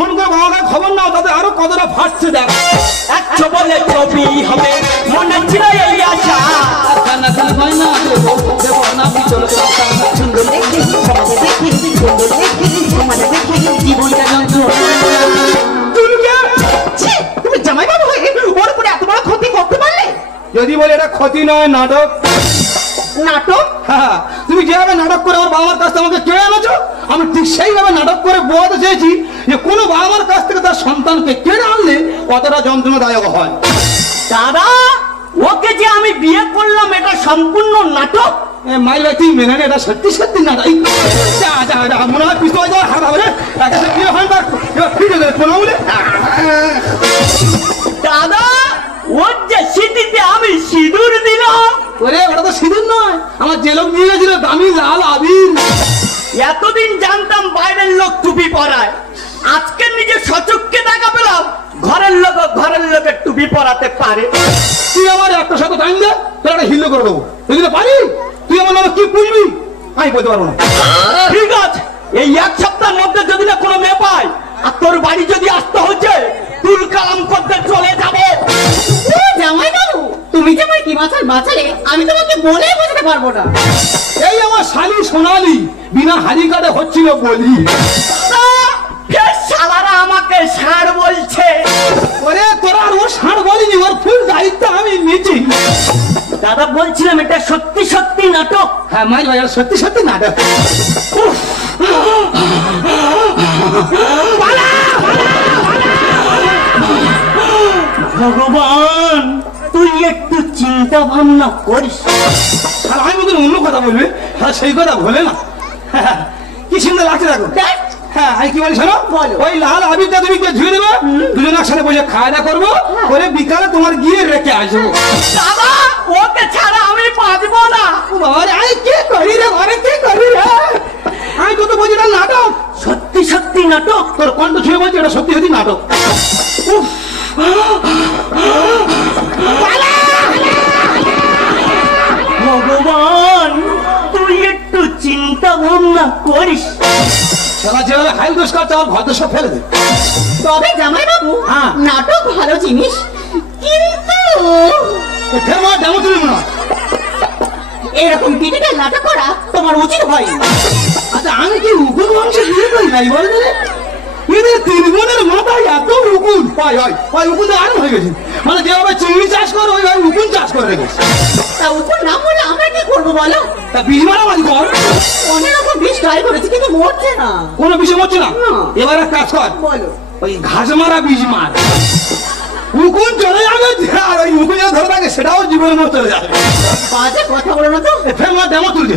Phone করে বাবাকে খবর নাও তাতে আরো কতটা ফাটছে দেখ। একশো বলে ছবি হবে মনে ছিল এই আশা। সুন্দর দেখে সমাজে দেখে সুন্দর দেখে সমাজে দেখে জীবনটা তুমি জামাইবাবু হয়ে ওর উপরে এত বড় ক্ষতি করতে পারলে? যদি বলে এটা ক্ষতি নয় নাটক। নাটক? হ্যাঁ, তুমি যেভাবে নাটক করে আমার বাবা মার কাছ থেকে আমাকে কেড়ে এনেছো, আমি ঠিক সেইভাবে নাটক করে বোঝাতে চেয়েছি যে কোনো বাবা মার কাছ থেকে তার সন্তানকে কেড়ে আনলে কতটা যন্ত্রণাদায়ক হয়। দাদা, ওকে যে আমি বিয়ে করলাম এটা সম্পূর্ণ নাটক। মাই ভাই তুই মেনে নে, এটা সত্যি সত্যি নাটক। মনে হয় পিস্তল হাত হবে বিয়ে হয় এবার ফিরে দেবে কোনো বলে। দাদা, ওর যে স্মৃতিতে আমি সিঁদুর দিলাম। ওরে ওটা তো সিঁদুর নয়, আমার যে লোক নিয়ে গেছিল দামি লাল আবির। এতদিন জানতাম বাইরের লোক টুপি পরায়, আজকে নিজে সচক্ষে দেখা পেলাম ঘরের লোকের টুপি পরাতে পারে। তুই আমার একটা সাথে টাইম দে, তোর একটা হিল্লো করে দেবো। যদি না পারি তুই আমার নামে কি বুঝবি আমি বলতে পারবো না। ঠিক আছে, এই এক সপ্তাহের মধ্যে যদি না কোনো মেয়ে পাই আর তোর বাড়ি যদি আসতে হচ্ছে তুল কালাম করতে চলে যাবো। জামাইবাবু, তুমি যে আমার কি বাঁচালে আমি তোমাকে বলে বোঝাতে পারবো না। এই আমার শালি সোনালি বিনা হারি কাটে হচ্ছিল বলি। শালারা আমাকে ষাঁড় বলছে। ওরে তোরা আর ও ষাঁড় বলিনি, ওর ফুল দায়িত্ব আমি নিচ্ছি। দাদা বলছিলাম এটা সত্যি সত্যি নাটক। হ্যাঁ মাই ভাই সত্যি সত্যি নাটক। ভগবান, তুই একটু চিন্তা ভাবনা করিস। আমি বলতে অন্য কথা বলবে, হ্যাঁ সেই কথা বলে না। কি সুন্দর লাগছে দেখো। হ্যাঁ আমি কি বলি শোনো, ওই লাল আবিরটা তুমি ধুয়ে দেবে, দুজন একসাথে বসে খাওয়া দাওয়া করবো, করে বিকালে তোমার গিয়ে রেখে আসবো। দাদা, ওকে ছাড়া আমি বাঁচবো না। আমি কি করি রে ঘরে, কি করি রে? আমি তো বলছি এটা নাটক। সত্যি সত্যি নাটক। তোর কণ্ঠ ছুঁয়ে বলছি এটা সত্যি সত্যি নাটক। ভগবান, তুই একটু চিন্তা ভাবনা করিস। সারা যেভাবে হাই দোষ করছে আমার ভদ্র সব ফেলে দে। তবে জামাইবাবু, নাটক ভালো জিনিস, কিন্তু ফের মা ডেমো তুলি মনে হয় এরকম ক্রিটিক্যাল নাটক করা তোমার উচিত হয়। আচ্ছা আমি কি উকুন বংশে বিয়ে করি নাই বলে দিলে? এদের তিন বোনের মাথায় এত উকুন পাই হয়, ওই উকুন আরো হয়ে গেছে। মানে যেভাবে চিংড়ি চাষ করে ওইভাবে উকুন চাষ করে রেখেছে। তা উপর না বলে আমরা কি করবো বলো? তা বীজ মারামারি কর। অনেক রকম বিষ ট্রাই করেছে কিন্তু মরছে না। কোনো বিষয় মরছে না। এবার এক কাজ কর, বলো। ওই ঘাস মারা বীজ মার, উকুন চলে যাবে। আর ওই উকুন যেটা ধরে থাকে সেটাও জীবনের মতো চলে যাবে। বাজে কথা বলো না তো। ফের মা ডেমো তুলছে।